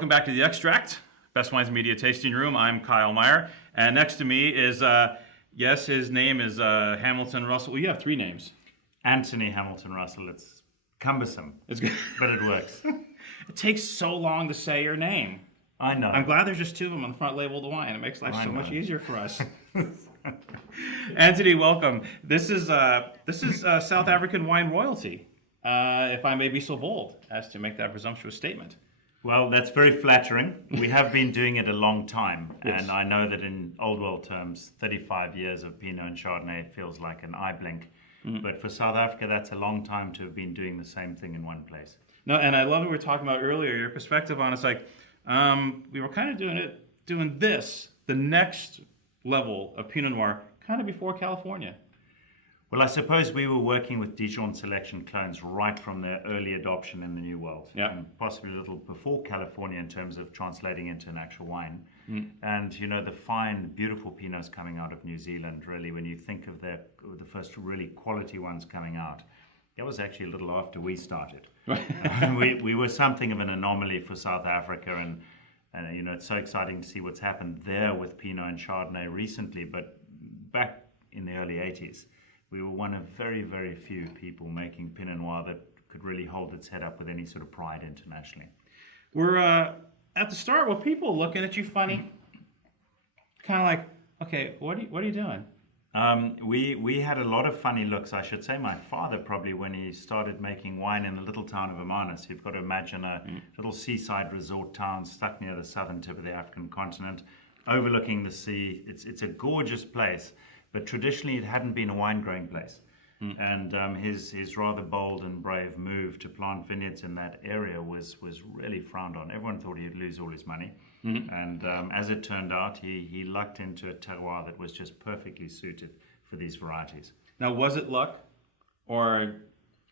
Welcome back to The Extract, Best Wines Media Tasting Room. I'm Kyle Meyer, and next to me is, yes, his name is Hamilton Russell. Well, you have three names. Anthony Hamilton Russell. It's cumbersome, It's good. but it works. It takes so long to say your name. I know. I'm glad there's just two of them on the front label of the wine. It makes life I so know. much easier for us. Anthony, welcome. This is South African wine royalty, if I may be so bold as to make that presumptuous statement. Well, that's very flattering. We have been doing it a long time, Yes. and I know that in old world terms, 35 years of Pinot and Chardonnay feels like an eye blink. But for South Africa, that's a long time to have been doing the same thing in one place. No, and I love what we were talking about earlier. Your perspective on it's like we were kind of doing this, the next level of Pinot Noir, kind of before California. Well, I suppose we were working with Dijon selection clones right from their early adoption in the New World, and possibly a little before California in terms of translating into an actual wine. And you know, the fine, beautiful Pinots coming out of New Zealand, really, when you think of the first really quality ones coming out, that was actually a little after we started. we were something of an anomaly for South Africa, and you know, it's so exciting to see what's happened there with Pinot and Chardonnay recently, but back in the early 80s. We were one of very, very few people making Pinot Noir that could really hold its head up with any sort of pride internationally. We're at the start, were people looking at you funny? Kind of like, okay, what are you doing? We had a lot of funny looks. I should say my father probably, when he started making wine in the little town of Hermanus. You've got to imagine a little seaside resort town stuck near the southern tip of the African continent, overlooking the sea. It's a gorgeous place. But traditionally, it hadn't been a wine-growing place. And his rather bold and brave move to plant vineyards in that area was really frowned on. Everyone thought he'd lose all his money. And as it turned out, he lucked into a terroir that was just perfectly suited for these varieties. Now, was it luck? Or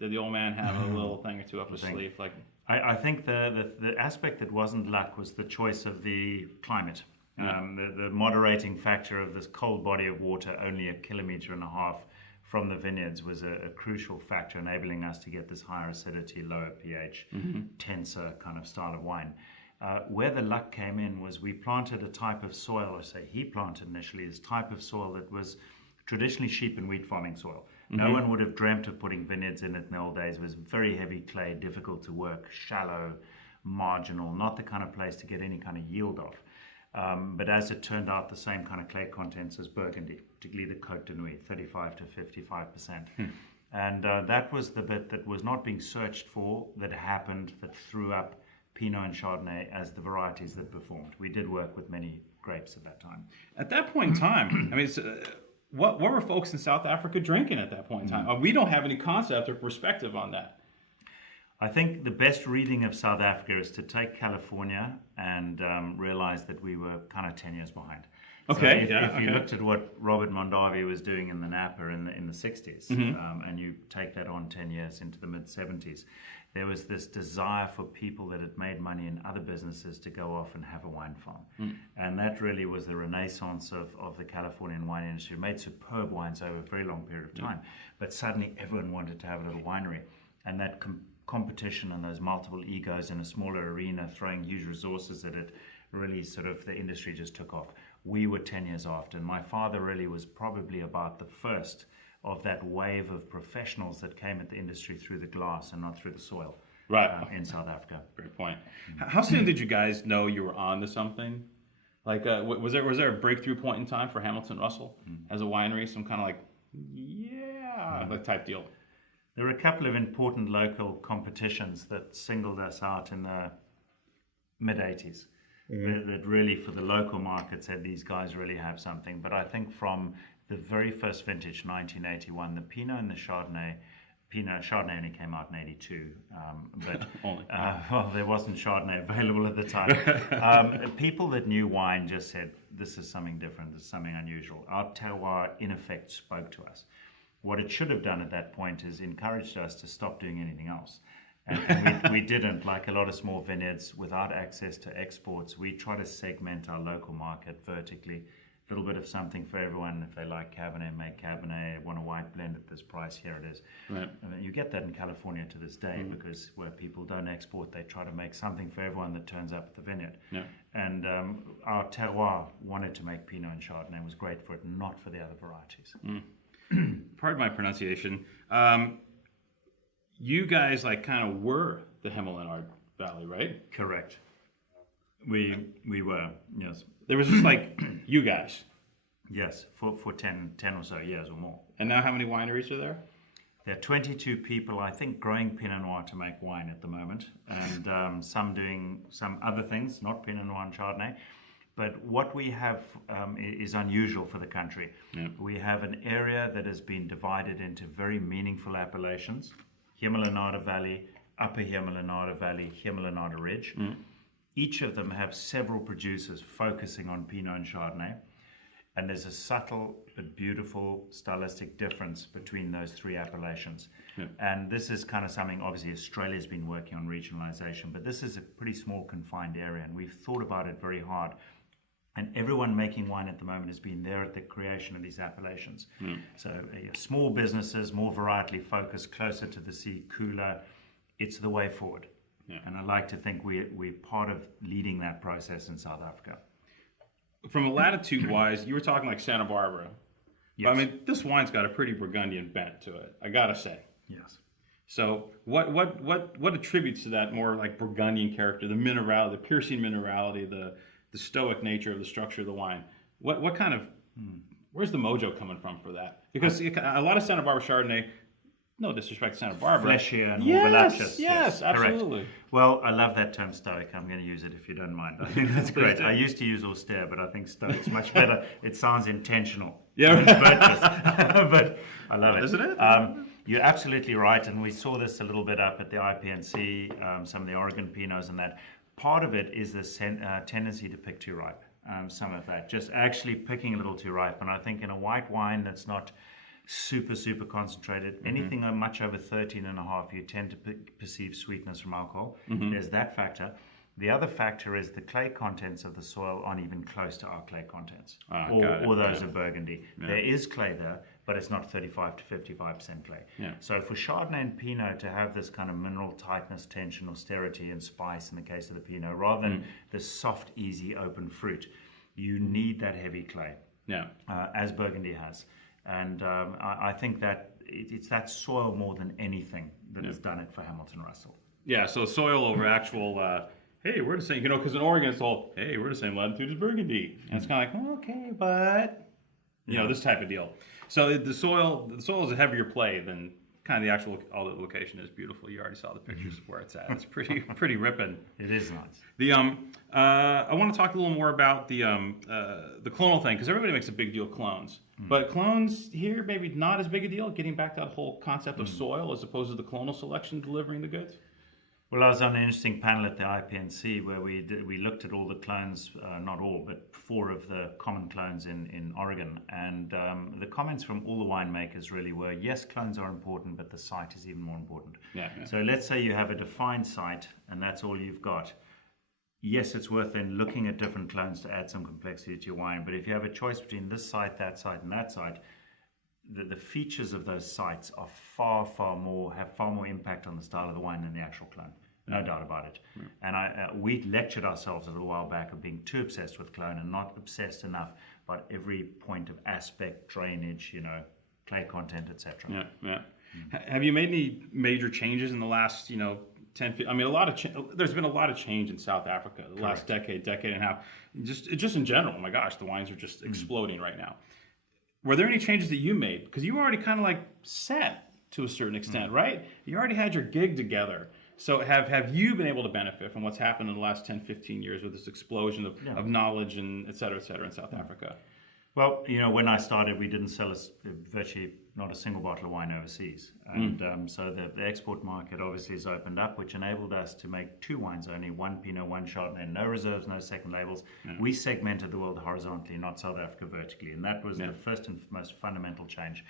did the old man have a little thing or two up his sleeve? Like, I think the aspect that wasn't luck was the choice of the climate. The moderating factor of this cold body of water only 1.5 kilometers from the vineyards was a crucial factor, enabling us to get this higher acidity, lower pH, tenser kind of style of wine. Where the luck came in was we planted a type of soil, or say he planted initially, this type of soil that was traditionally sheep and wheat farming soil. No one would have dreamt of putting vineyards in it in the old days. It was very heavy clay, difficult to work, shallow, marginal, not the kind of place to get any kind of yield off. But as it turned out, the same kind of clay contents as Burgundy, particularly the Côte de Nuit, 35 to 55%. And that was the bit that was not being searched for, that happened, that threw up Pinot and Chardonnay as the varieties that performed. We did work with many grapes at that time. at that point in time, I mean, what were folks in South Africa drinking at that point in time? We don't have any concept or perspective on that. I think the best reading of South Africa is to take California and realize that we were kind of 10 years behind. Okay, So if you looked at what Robert Mondavi was doing in the Napa in the 60s, and you take that on 10 years into the mid-70s, there was this desire for people that had made money in other businesses to go off and have a wine farm. And that really was the renaissance of the Californian wine industry. It made superb wines over a very long period of time, but suddenly everyone wanted to have a little winery. And that competition and those multiple egos in a smaller arena throwing huge resources at it, really sort of the industry just took off. We were 10 years after, and my father really was probably about the first of that wave of professionals that came at the industry through the glass and not through the soil. In South Africa. Great point. How soon did you guys know you were on to something? Like, was there a breakthrough point in time for Hamilton Russell as a winery? Some kind of like, like type deal. There were a couple of important local competitions that singled us out in the mid-80s. That really, for the local market, said these guys really have something. But I think from the very first vintage, 1981, the Pinot and the Chardonnay only came out in 82, but well, there wasn't Chardonnay available at the time. People that knew wine just said, this is something different, this is something unusual. Our terroir, in effect, spoke to us. What it should have done at that point is encouraged us to stop doing anything else. And we didn't, like a lot of small vineyards, without access to exports. We try to segment our local market vertically little bit of something for everyone. If they like Cabernet, make Cabernet. Want a white blend at this price, here it is. Right. You get that in California to this day because where people don't export, they try to make something for everyone that turns up at the vineyard. Yeah. And our terroir wanted to make Pinot and Chardonnay. It was great for it, not for the other varieties. Pardon my pronunciation. You guys like kind of were the Hemel-en-Aarde Valley, right? Correct. We were, yes. There was just like you guys. Yes, for 10 or so years or more. And now how many wineries are there? There are 22 people, I think, growing Pinot Noir to make wine at the moment, and some doing some other things, not Pinot Noir and Chardonnay. But what we have is unusual for the country. Yeah. We have an area that has been divided into very meaningful appellations: Hemel-en-Aarde Valley, Upper Hemel-en-Aarde Valley, Hemel-en-Aarde Ridge. Each of them have several producers focusing on Pinot and Chardonnay. And there's a subtle but beautiful stylistic difference between those three appellations. Yeah. And this is kind of something, obviously, Australia's been working on regionalization, but this is a pretty small, confined area, and we've thought about it very hard. And everyone making wine at the moment has been there at the creation of these appellations. So small businesses, more varietally focused, closer to the sea, cooler, it's the way forward. Yeah. And I like to think we're part of leading that process in South Africa. From a latitude-wise, you were talking like Santa Barbara. Yes. But, I mean, this wine's got a pretty Burgundian bent to it, I gotta say. Yes. So what attributes to that more like Burgundian character, the minerality, the piercing minerality, the stoic nature of the structure of the wine? What kind of, where's the mojo coming from for that? Because a lot of Santa Barbara Chardonnay, no disrespect to Santa Barbara. Fleshier and more voluptuous. Yes, absolutely. Correct. Well, I love that term stoic. I'm going to use it if you don't mind. I think that's great. I used to use austere, but I think stoic's much better. It sounds intentional. Yeah. Virtuous. But I love it. Isn't it? You're absolutely right. And we saw this a little bit up at the IPNC, some of the Oregon Pinots and that. Part of it is this tendency to pick too ripe. Some of that. Just actually picking a little too ripe. And I think in a white wine that's not super concentrated, anything much over 13.5, you tend to perceive sweetness from alcohol. There's that factor. The other factor is the clay contents of the soil aren't even close to our clay contents, or those of Burgundy. There is clay there, but it's not 35 to 55% clay. So for Chardonnay and Pinot to have this kind of mineral tightness, tension, austerity, and spice in the case of the Pinot, rather than the soft, easy, open fruit, you need that heavy clay, as Burgundy has. And I think that it's that soil more than anything that has done it for Hamilton Russell. Yeah, so soil over actual, hey, we're the same, because in Oregon it's all, hey, we're the same latitude as Burgundy. And it's kind of like, okay, but, this type of deal. So the soil is a heavier play than kind of the actual, all the location is beautiful. You already saw the pictures of where it's at. It's pretty ripping. It is nice. The I want to talk a little more about the clonal thing, because everybody makes a big deal of clones. But clones here, maybe not as big a deal, getting back to that whole concept of soil as opposed to the clonal selection delivering the goods. Well, I was on an interesting panel at the IPNC where we looked at all the clones, not all, but 4 of the common clones in Oregon. And the comments from all the winemakers really were, yes, clones are important, but the site is even more important. So let's say you have a defined site and that's all you've got. Yes, it's worth then looking at different clones to add some complexity to your wine. But if you have a choice between this site, and that site, the features of those sites are have far more impact on the style of the wine than the actual clone. No doubt about it. And we lectured ourselves a little while back of being too obsessed with clone and not obsessed enough about every point of aspect, drainage, clay content, etc. Have you made any major changes in the last, 10, I mean, there's been a lot of change in South Africa the last decade and a half. Just in general, oh my gosh, the wines are just exploding right now. Were there any changes that you made? Because you were already kind of like set to a certain extent, right? You already had your gig together. So have you been able to benefit from what's happened in the last 10, 15 years with this explosion of knowledge and et cetera in South Africa? Well, when I started, we didn't sell virtually not a single bottle of wine overseas. And so the export market obviously has opened up, which enabled us to make 2 wines only, 1 Pinot, 1 Chardonnay, no reserves, no second labels. We segmented the world horizontally, not South Africa vertically. And that was the first and most fundamental change.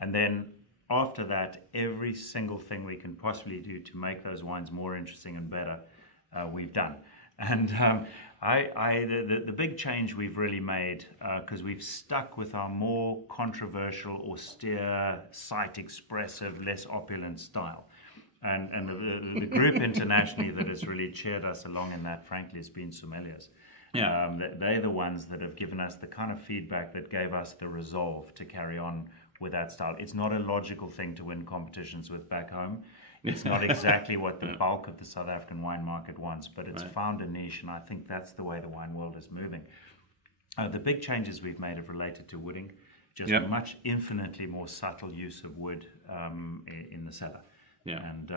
And then after that, every single thing we can possibly do to make those wines more interesting and better, we've done. And The big change we've really made, because we've stuck with our more controversial, austere, site expressive, less opulent style. And the group internationally that has really cheered us along in that, frankly, has been sommeliers. Yeah. They're the ones that have given us the kind of feedback that gave us the resolve to carry on with that style. It's not a logical thing to win competitions with back home. It's not exactly what the bulk of the South African wine market wants, but it's found a niche, and I think that's the way the wine world is moving. The big changes we've made have related to wooding, just much infinitely more subtle use of wood in the cellar. Yeah. And,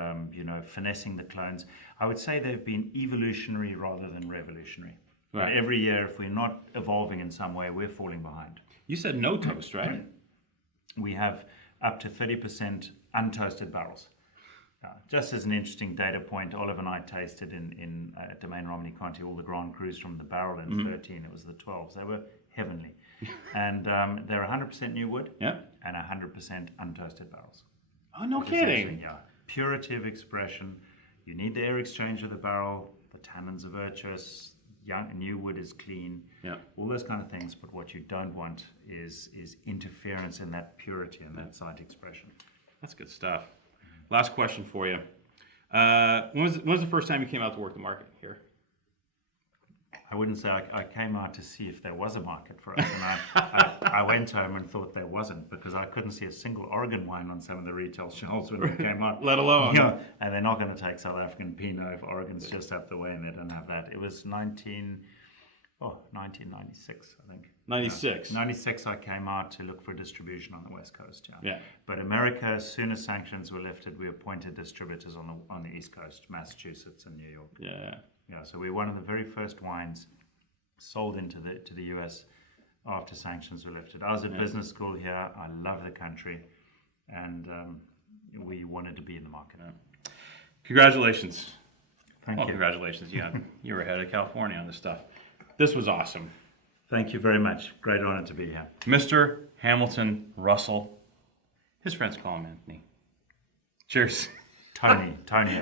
finessing the clones. I would say they've been evolutionary rather than revolutionary. Right. Every year, if we're not evolving in some way, we're falling behind. You said no toast, right? We have up to 30% untoasted barrels. Just as an interesting data point, Olive and I tasted in Domaine Romney Conti all the Grand Crus from the barrel in 13. It was the 12s. They were heavenly. And they're 100% new wood and 100% untoasted barrels. Oh, no kidding. Yeah. Purity of expression. You need the air exchange of the barrel. The tannins are virtuous. New wood is clean. Yeah. All those kind of things. But what you don't want is interference in that purity and that site expression. That's good stuff. Last question for you. When was the first time you came out to work the market here? I wouldn't say I came out to see if there was a market for us. And I went home and thought there wasn't, because I couldn't see a single Oregon wine on some of the retail shelves when we came out. Let alone. And they're not going to take South African Pinot if Oregon's just up the way and they don't have that. It was 1996, I think. 96. 96 I came out to look for distribution on the West Coast. Yeah. But America, as soon as sanctions were lifted, we appointed distributors on the East Coast, Massachusetts and New York. Yeah, so we're one of the very first wines sold into the US after sanctions were lifted. I was at business school here. I love the country, and we wanted to be in the market. Congratulations. Thank you. Congratulations. You were ahead of California on this stuff. This was awesome. Thank you very much. Great honor to be here. Mr. Hamilton Russell. His friends call him Anthony. Cheers. Tony. Tony.